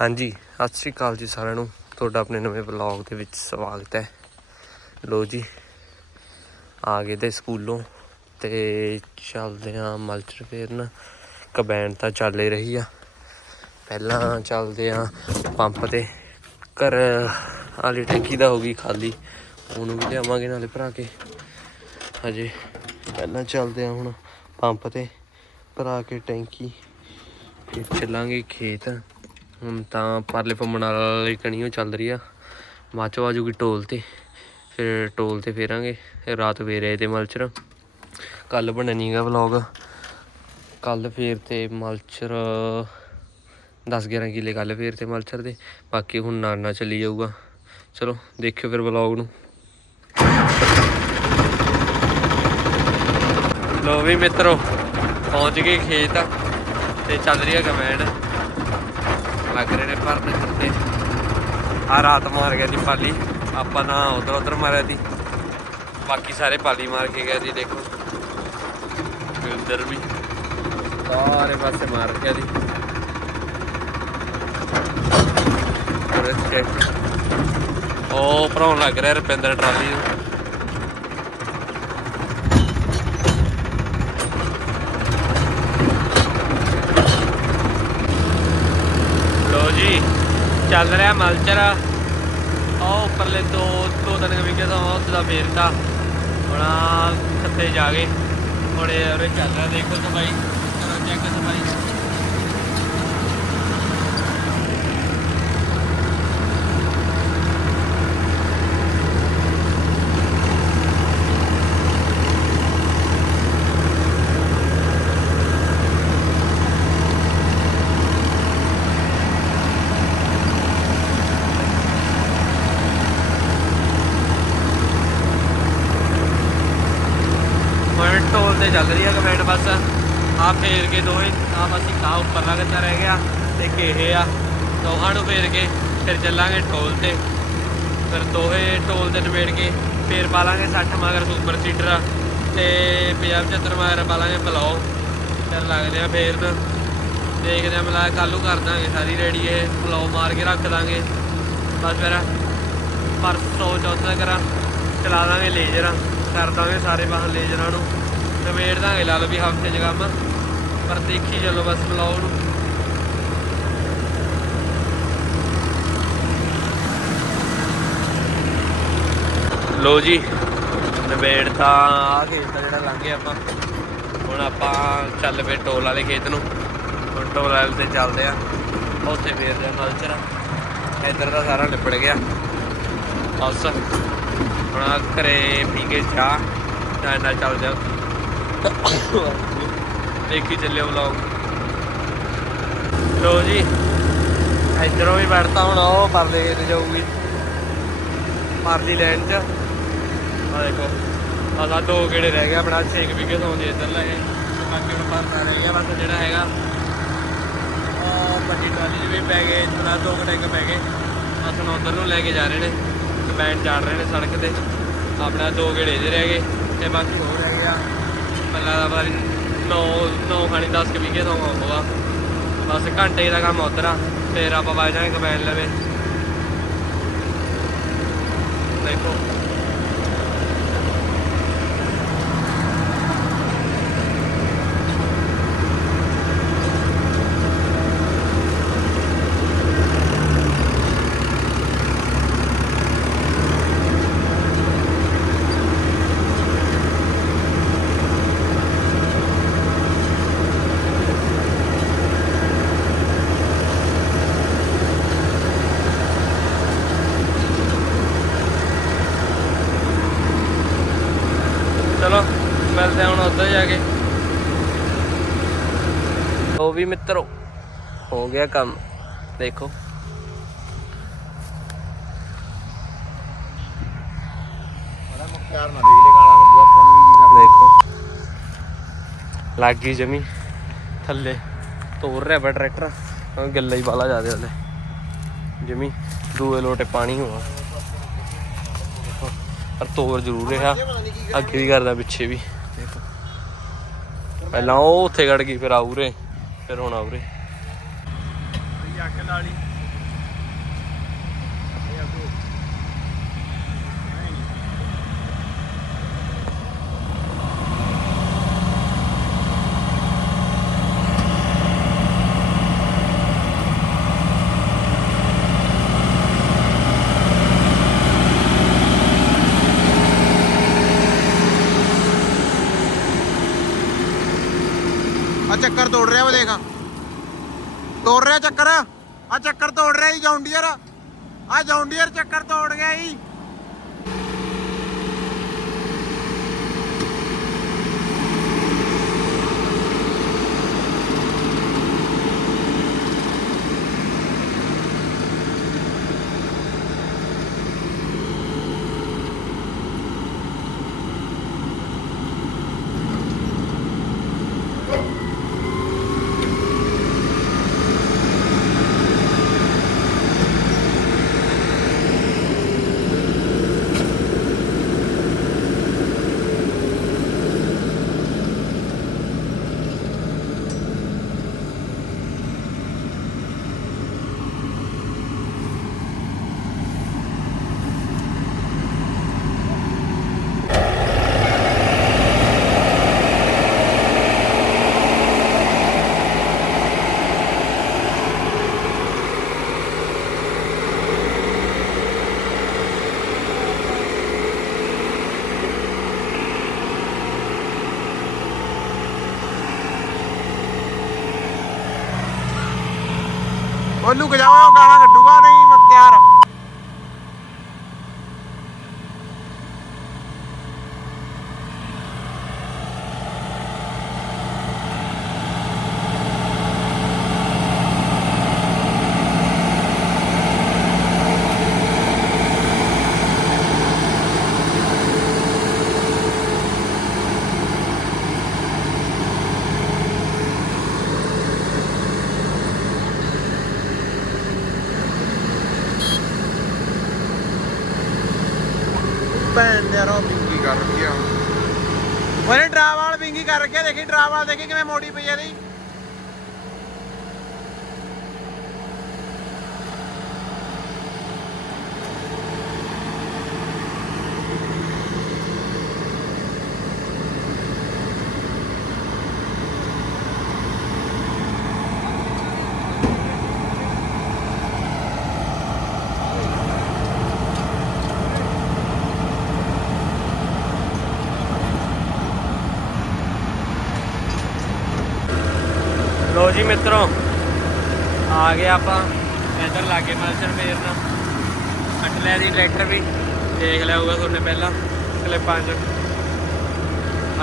ਹਾਂਜੀ, ਸਤਿ ਸ਼੍ਰੀ ਅਕਾਲ ਜੀ ਸਾਰਿਆਂ ਨੂੰ। ਤੁਹਾਡਾ ਆਪਣੇ ਨਵੇਂ ਵਲੌਗ ਦੇ ਵਿੱਚ ਸਵਾਗਤ ਹੈ। ਲੋ ਜੀ, ਆ ਗਏ ਤੇ ਸਕੂਲੋਂ ਤੇ ਚੱਲਦੇ ਆ ਮਲਚਰ ਫੇਰਨ। ਕਬੈਨ ਤਾਂ ਚੱਲ ਹੀ ਰਹੀ ਆ। ਪਹਿਲਾਂ ਚੱਲਦੇ ਆ ਪੰਪ ਤੇ। ਘਰ ਆਲੀ ਟੈਂਕੀ ਦਾ ਹੋ ਗਈ ਖਾਲੀ। ਉਹਨੂੰ ਵੀ ਲਿਆਵਾਂਗੇ ਨਾਲੇ ਭਰਾ ਕੇ। ਹਜੇ ਪਹਿਲਾਂ ਚੱਲਦੇ ਆ ਹੁਣ ਪੰਪ ਤੇ। ਭਰਾ ਕੇ ਟੈਂਕੀ। ਫਿਰ ਚੱਲਾਂਗੇ ਖੇਤ। ਹੁਣ ਤਾਂ ਪਰਲੇ ਪੰਮਣ ਵਾਲੀ ਕਣੀ ਉਹ ਚੱਲ ਰਹੀ ਆ। ਬਾਅਦ ਚੋਂ ਆ ਜੂਗੀ ਟੋਲ ਤੇ। ਫਿਰ ਟੋਲ ਤੇ ਫੇਰਾਂਗੇ। ਫਿਰ ਰਾਤ ਫੇਰੇ ਤੇ ਮਲਚਰ। ਕੱਲ ਬਣਨੀਗਾ ਵਲੌਗ। ਕੱਲ ਫੇਰ ਤੇ ਮਲਚਰ 10 11 ਕਿੱਲੇ ਕੱਲ ਫੇਰ ਤੇ ਮਲਚਰ ਦੇ। ਬਾਕੀ ਹੁਣ ਨਾਨਾ ਚੱਲੀ ਜਾਊਗਾ। ਚਲੋ, ਦੇਖਿਓ ਫਿਰ ਵਲੌਗ ਨੂੰ। ਲੋ ਵੀ ਮਿੱਤਰੋ, ਪਹੁੰਚ ਗਏ ਖੇਤ। ਤੇ ਚੱਲ ਰਹੀ ਹੈ ਕਮੈਂਡ। ਲੱਗ ਰਹੇ ਨੇ ਭਰਨ ਤੇ ਆ ਰਾਤ ਮਾਰ ਗਿਆ ਜੀ ਪਾਲੀ। ਆਪਾਂ ਨਾ ਉਧਰ ਉਧਰ ਮਾਰਿਆ ਦੀ ਬਾਕੀ ਸਾਰੇ ਪਾਲੀ ਮਾਰ ਕੇ ਗਿਆ ਜੀ, ਦੇਖੋ। ਤੇ ਵੀ ਸਾਰੇ ਪਾਸੇ ਮਾਰ ਗਿਆ ਜੀ। ਉਹ ਭਰਾਉਣ ਲੱਗ ਰਿਹਾ ਰੁਪਿੰਦਰ ਟਰਾਲੀ ਨੂੰ ਲੋ ਜੀ ਚੱਲ ਰਿਹਾ ਮਲਚਰ। ਉਹ ਉੱਪਰਲੇ ਦੋ ਦੋ ਤਿੰਨ ਵਿਕੇ ਤੋਂ ਉੱਥੇ ਦਾ ਫੇਰਤਾ ਹੁਣ ਖੱਤੇ ਜਾ ਗਏ। ਹੁਣ ਉਰੇ ਚੱਲ ਰਿਹਾ, ਦੇਖੋ ਸਫ਼ਾਈ। ਕਰੋ ਚੈੱਕ ਸਫ਼ਾਈ ਹੁਣ ਟੋਲ ਤੇ ਚੱਲ ਰਹੀ ਆ ਕਮੈਂਟ ਬਸ। ਆ ਫੇਰ ਕੇ ਦੋਵੇਂ ਆ ਬਸ ਇੱਕ ਆ ਉੱਪਰ ਲੱਗਦਾ ਰਹਿ ਗਿਆ ਤੇ ਇੱਕ ਇਹ ਆ। ਦੋਹਾਂ ਨੂੰ ਫੇਰ ਕੇ ਫਿਰ ਚੱਲਾਂਗੇ ਟੋਲ ਤੇ। ਫਿਰ ਦੋਹੇ ਟੋਲ ਤੇ ਨਿਬੇੜ ਕੇ ਫੇਰ ਪਾ ਲਾਂਗੇ 60 ਮਗਰ ਸੁਪਰ ਸੀਟਰ ਤੇ 50 75 ਮਗਰ ਪਾ ਲਾਂਗੇ ਬਲੌ ਫਿਰ ਲੱਗਦੇ ਆ ਫੇਰ ਦੇਖਦੇ ਆ ਮਿਲਾ ਕੱਲੂ ਕਰ ਦਾਂਗੇ ਸਾਰੀ ਰੈਡੀ ਇਹ ਬਲੌ ਮਾਰ ਕੇ ਰੱਖ ਦਾਂਗੇ। ਬਸ ਫਿਰ ਪਰਸੋਂ ਚੌਥਾ ਕਰਾਂ ਚਲਾ ਦਾਂਗੇ ਲੇਜਰਾਂ। ਕਰ ਦਾਂਗੇ ਸਾਰੇ ਬਾਹਰ ਲੇਜ਼ਰਾਂ ਨੂੰ। ਨਵੇੜ ਦਾਂਗੇ ਲਾ ਲਓ ਵੀ ਹਫ਼ਤੇ ਚ ਕੰਮ। ਪਰ ਦੇਖੀ ਚਲੋ ਬਸ ਬਲੌਗ ਨੂੰ ਲੋ ਜੀ, ਨਵੇੜ ਤਾਂ ਆ ਖੇਤ ਦਾ ਜਿਹੜਾ ਲੰਘੇ ਆਪਾਂ। ਹੁਣ ਆਪਾਂ ਚੱਲ ਪਏ ਟੋਲ ਵਾਲੇ ਖੇਤ ਨੂੰ। ਹੁਣ ਟੋਲ ਵਾਲੇ ਤੇ ਚੱਲਦੇ ਆ। ਉੱਥੇ ਫੇਰਦੇ ਆ ਮਲਚਰ ਇੱਧਰ ਦਾ ਸਾਰਾ ਨਿਪੜ ਗਿਆ। ਬਸ, ਹੁਣ ਆਹ ਘਰੇ ਪੀ ਕੇ ਚਾਹ। ਨਾਲ ਨਾਲ ਚੱਲ ਜਾ ਦੇਖੀ ਚੱਲਿਓ ਵਲੌਗ ਲੋ ਜੀ, ਇੱਧਰੋਂ ਵੀ ਵੜਤਾ ਹੁਣ ਉਹ ਪਰਲੇ ਤੇ ਜਾਊਗੀ। ਪਰਲੀ ਲੈਣ 'ਚ। ਆ ਦੇਖੋ, ਆਹ ਦੋ ਗੇੜੇ ਰਹਿ ਗਿਆ ਆਪਣਾ 6 ਵਿਗੇ ਤੋਂ ਜੇ ਇੱਧਰ ਲਏ ਬਾਕੀ ਹੁਣ ਪਰਨਾ ਰਹਿ ਗਿਆ, ਬਸ ਜਿਹੜਾ ਹੈਗਾ। ਉਹ ਵੱਡੀ ਟਰਾਲੀ 'ਚ ਵੀ ਪੈ ਗਏ ਥੋੜਾ ਦੋ ਕਟੈਕ ਪੈ ਗਏ। ਬਸ ਹੁਣ ਉਧਰ ਨੂੰ ਲੈ ਕੇ ਜਾ ਰਹੇ ਨੇ ਕਮੈਂਡ ਚਾੜ ਰਹੇ ਨੇ ਸੜਕ ਤੇ। ਆਪਣਾ ਦੋ ਗੇੜੇ ਜੇ ਰਹਿ ਗਏ, ਤੇ ਬਾਕੀ ਹੋਰ ਰਹਿ ਗਿਆ ਪੱਲਾ ਦਾ ਬਾਰੀ 9 9 ਖਾਣੀ 10 ਕਿ ਵਿਗੇ ਤੋਂ ਹੋਊਗਾ ਬਸ ਘੰਟੇ ਦਾ ਕੰਮ ਉਧਰ ਆ ਫੇਰ ਆਪਾਂ ਵਜ ਜਾਾਂਗੇ ਕਮੈਂਡ ਲਵੇ। ਦੇਖੋ ਚਲੋ ਮਿਲਦੇ ਜਾ ਕੇ। ਉਹ ਵੀ ਮਿੱਤਰੋ, ਹੋ ਗਿਆ ਕੰਮ। ਦੇਖੋ। ਦੇਖੋ। ਲੱਗ ਗਈ ਜਮੀ। ਥੱਲੇ ਤੋਰ ਰਿਹਾ ਬਾ ਟਰੈਕਟਰ। ਉਹ ਗੱਲਾਂ ਹੀ ਬਾਲਾ ਜਾਦੇ ਹਲੇ ਜਮੀ ਦੂਏ ਲੋਟੇ ਪਾਣੀ ਹੋਆ ਪਰ ਤੋਰ ਜ਼ਰੂਰ ਰਿਹਾ। ਅੱਗੇ ਵੀ ਕਰਦਾ ਪਿੱਛੇ ਵੀ। ਪਹਿਲਾਂ ਉਹ ਉੱਥੇ ਗੜ ਗਈ ਫਿਰ ਆਉਰੇ ਫਿਰ ਹੁਣ ਆਉਰੇ ਅੱਗ ਲਾਲੀ ਆ ਚੱਕਰ ਤੋੜ ਰਿਹਾ ਉਹ ਦੇਖ। ਤੋੜ ਰਿਹਾ ਚੱਕਰ। ਆ ਚੱਕਰ ਤੋੜ ਰਿਹਾ ਜੀ, ਜੌਂਡੀਅਰ। ਆ ਜੌਂਡੀਅਰ ਚੱਕਰ ਤੋੜ ਗਿਆ ਜੀ। ਉਹ ਲੁਕ ਜਾਵੇ ਉਹ ਗਾਲਾਂ ਕੱਢੂਗਾ ਨਹੀਂ ਮਖਤਿਆਰ ਭੈਣ ਦੇ ਰੋ ਬਿੰਗੀ ਕਰ ਗਿਆ ਉਹਨੇ ਡਰਾਵ ਵਾਲ ਬਿੰਗੀ ਕਰ ਰੱਖਿਆ ਦੇਖੀ ਡਰਾਵ ਵਾਲ ਦੇਖੀ ਕਿਵੇਂ ਮੋੜੀ ਪਈ ਇਹਦੀ ਲੋ ਜੀ ਮਿੱਤਰੋ, ਆ ਗਏ ਆਪਾਂ ਇੱਧਰ ਲਾਗੇ ਮਲਚਰ ਫੇਰਨ ਕੱਟ ਲਿਆ ਦੀ ਟਰੈਕਟਰ ਵੀ, ਦੇਖ ਲਿਆ ਹੋਊਗਾ ਤੁਹਾਨੇ ਪਹਿਲਾਂ, ਕਲਿੱਪਾਂ 'ਚ।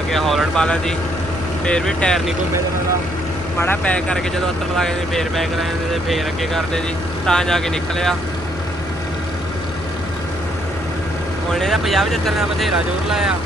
ਅੱਗੇ ਹੌਲੈਂਡ ਵਾਲਾ ਦੀ, ਫੇਰ ਵੀ ਟਾਇਰ ਨਹੀਂ ਘੁੰਮੇ ਤੇ ਮੇਰਾ ਮਾੜਾ ਪੈਕ ਕਰਕੇ ਜਦੋਂ ਅੱਤਰ ਲਾ ਕੇ ਫੇਰ ਪੈਕ ਲਾਉਂਦੇ ਤੇ ਫੇਰ ਅੱਗੇ ਕਰਦੇ ਜੀ ਤਾਂ ਜਾ ਕੇ ਨਿਕਲਿਆ। ਉਹਨੇ ਦਾ 50 75 ਦਾ ਬਥੇਰਾ ਜ਼ੋਰ ਲਾਇਆ।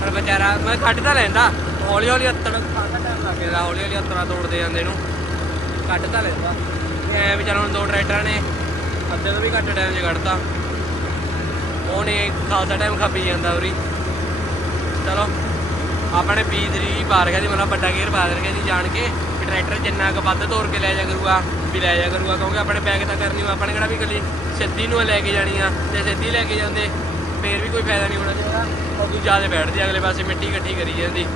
ਪਰ ਵਿਚਾਰਾ, ਮੈਂ ਕੱਢ ਤਾਂ ਲੈਂਦਾ। ਹੌਲੀ ਹੌਲੀ ਅੱਤੜ ਕਾਹਦਾ ਟਾਈਮ ਲੱਗ ਗਿਆ ਹੌਲੀ ਹੌਲੀ ਅੱਤੜਾ ਤੋੜਦੇ ਜਾਂਦੇ ਇਹਨੂੰ ਕੱਢ ਤਾਂ ਲੈਂਦਾ। ਐ ਵੀ ਚੱਲ ਦੋ ਟਰੈਕਟਰਾਂ ਨੇ, ਅੱਧੇ ਤੋਂ ਵੀ ਘੱਟ ਟਾਈਮ 'ਚ ਕੱਢਤਾ। ਉਹਨੇ ਖਾਸਾ ਟਾਈਮ ਖਾਪੀ ਜਾਂਦਾ ਉਰੀ। ਚਲੋ, ਆਪਣੇ P3 ਪਾ ਰਖਿਆ ਜੀ ਮਤਲਬ ਵੱਡਾ ਗੇਅਰ ਪਾ ਰਖਿਆ ਜੀ ਜਾਣ ਕੇ ਕਿ ਟਰੈਕਟਰ ਜਿੰਨਾ ਕੁ ਵੱਧ ਤੋੜ ਕੇ ਲੈ ਜਾ ਕਰੂਗਾ, ਵੀ ਲੈ ਜਾ ਕਰੂਗਾ, ਕਿਉਂਕਿ ਆਪਣੇ ਬੈਗ ਤਾਂ ਕਰਨੀ ਹੋ ਆਪਣੇ ਕਿਹੜਾ ਵੀ ਇਕੱਲੀ ਸਿੱਧੀ ਨੂੰ ਲੈ ਕੇ ਜਾਣੀ ਆ ਤੇ ਸਿੱਧੀ ਲੈ ਕੇ ਜਾਂਦੇ, ਫੇਰ ਵੀ ਕੋਈ ਫਾਇਦਾ ਨਹੀਂ ਹੋਣਾ ਚਾਹੀਦਾ। ਉਹ ਜ਼ਿਆਦਾ ਬੈਠਦੇ ਅਗਲੇ ਪਾਸੇ ਮਿੱਟੀ ਇਕੱਠੀ ਕਰੀ ਜਾਂਦੀ।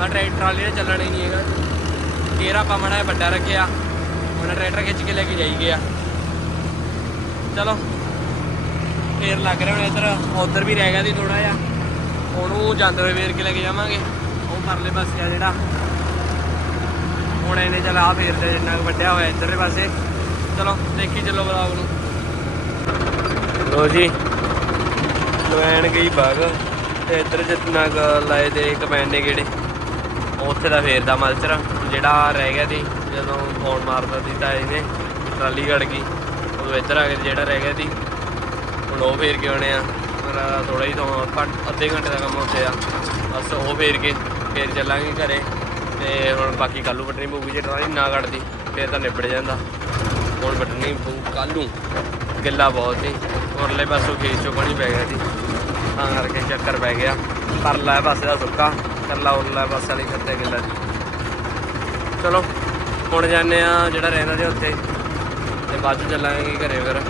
ਮੈਂ ਟਰੈਕਟਰ ਟਰਾਲੀ ਨੇ ਚੱਲਣਾ ਹੀ ਨਹੀਂ ਹੈਗਾ। ਗੇਅਰ ਆਪਾਂ ਮਾੜਾ ਵੱਡਾ ਰੱਖਿਆ। ਉਹਨਾਂ ਟਰੈਕਟਰ ਖਿੱਚ ਕੇ ਲੈ ਕੇ ਜਾਈ ਗਿਆ। ਚਲੋ, ਫੇਰ ਲੱਗ ਰਿਹਾ ਹੁਣ ਇੱਧਰ। ਉਧਰ ਵੀ ਰਹਿ ਗਿਆ ਸੀ ਥੋੜਾ ਜਿਹਾ। ਉਹਨੂੰ ਜਾਂਦੇ ਹੋਏ ਵੇਰ ਕੇ ਲੈ ਕੇ ਜਾਵਾਂਗੇ। ਉਹ ਪਰਲੇ ਪਾਸੇ ਆ ਜਿਹੜਾ। ਹੁਣ ਇਹਨੇ ਚਲ ਆ ਫੇਰਦੇ ਜਿੰਨਾ ਕੁ ਵੱਡਿਆ ਹੋਇਆ ਇੱਧਰਲੇ ਪਾਸੇ। ਚਲੋ, ਦੇਖੀ ਚੱਲੋ ਬਲੌਗ ਨੂੰ। ਲੋ ਜੀ। ਲੈਣ ਗਈ ਬਾਗ। ਤੇ ਇੱਧਰ ਜਿੰਨਾ ਕੁ ਲਾਏ ਦੇ ਕਮੈਨ ਨੇ ਕਿਹੜੇ? ਉੱਥੇ ਦਾ ਫੇਰਦਾ ਮਲਚਰ, ਜਿਹੜਾ ਰਹਿ ਗਿਆ ਸੀ, ਜਦੋਂ ਫੋਨ ਮਾਰਦਾ ਸੀ ਤਾਂ ਇਹਨੇ ਟਰਾਲੀ ਗੜ ਗਈ। ਉਦੋਂ ਇੱਧਰ ਆ ਕੇ ਜਿਹੜਾ ਰਹਿ ਗਿਆ ਸੀ, ਹੁਣ ਉਹ ਫੇਰ ਕੇ ਆਉਣੇ ਆ? ਮੇਰਾ ਥੋੜਾ ਹੀ ਤੋਂ ਅੱਧੇ ਘੰਟੇ ਦਾ ਕੰਮ ਉੱਥੇ ਆ। ਬਸ ਉਹ ਫੇਰ ਕੇ, ਫੇਰ ਚੱਲਾਂਗੇ ਘਰੇ। ਤੇ ਹੁਣ ਬਾਕੀ ਕੱਲੂ ਵੱਢਣੀ ਪਊਗੀ, ਜੇ ਟਰਾਲੀ ਨਾ ਕੱਢਦੀ ਫੇਰ ਤਾਂ ਨਿਬੜ ਜਾਂਦਾ। ਹੁਣ ਵੱਢਣੀ ਪਊ ਕੱਲੂ ਗਿੱਲਾ ਬਹੁਤ ਸੀ। ਉਰਲੇ ਪਾਸੋਂ ਖੇਤ ਚੋਂ ਪਾਣੀ ਪੈ ਗਿਆ ਸੀ। ਤਾਂ ਕਰਕੇ ਚੱਕਰ ਪੈ ਗਿਆ। ਪਰਲਾ ਪਾਸੇ ਦਾ ਸੁੱਕਾ। ਕੱਲਾ ਉੱਲਾ ਪਾਸੇ ਵਾਲੀ ਖੱਤੇ ਗਿੱਲਾ ਜੀ। ਚਲੋ, ਹੁਣ ਜਾਂਦੇ ਆ ਜਿਹੜਾ ਰਹਿੰਦਾ ਸੀ ਉੱਥੇ। ਤੇ ਬਾਅਦ 'ਚ ਚੱਲਾਂਗੇ ਘਰੇ ਫਿਰ।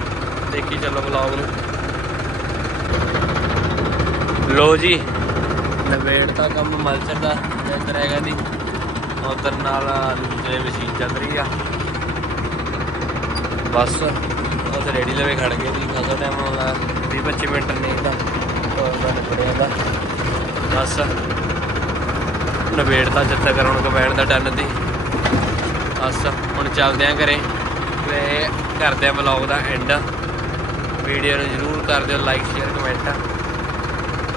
ਦੇਖੀ ਚੱਲੋ ਵਲੌਗ ਨੂੰ। ਲੋ ਜੀ, ਨਵੇੜ ਦਾ ਕੰਮ ਮਲਚਰ ਦਾ ਇੱਧਰ ਹੈਗਾ ਦੀ ਉਧਰ ਨਾਲ ਤੇ ਮਸ਼ੀਨ ਚੱਲ ਰਹੀ ਆ। ਬਸ, ਉਹ ਰੈਡੀ ਲਵੇ ਖੜ ਗਏ ਦੀ ਖਾਸਾ ਟਾਈਮ ਹੋਣਾ 20 25 ਮਿੰਟ ਨਹੀਂ ਤਾਂ ਉਹਦਾ ਨਿਬੜਿਆ ਦਾ। ਬਸ ਨਵੇੜਤਾ ਜਦ ਤੱਕ ਹੁਣ ਕਮੈਂਡ ਦਾ ਡਨ ਦੀ ਬਸ, ਹੁਣ ਚੱਲਦੇ ਆਂ ਘਰੇ। ਤੇ ਕਰਦੇ ਆਂ ਵਲੌਗ ਦਾ ਐਂਡ ਵੀਡੀਓ ਨੂੰ ਜਰੂਰ ਕਰ ਦਿਓ ਲਾਈਕ ਸ਼ੇਅਰ ਕਮੈਂਟ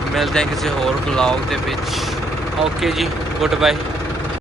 ਮਿਲਦੇ ਆਂ ਕਿਸੇ ਹੋਰ ਵਲੌਗ ਦੇ ਵਿੱਚ। ਓਕੇ ਜੀ ਗੁੱਡ ਬਾਏ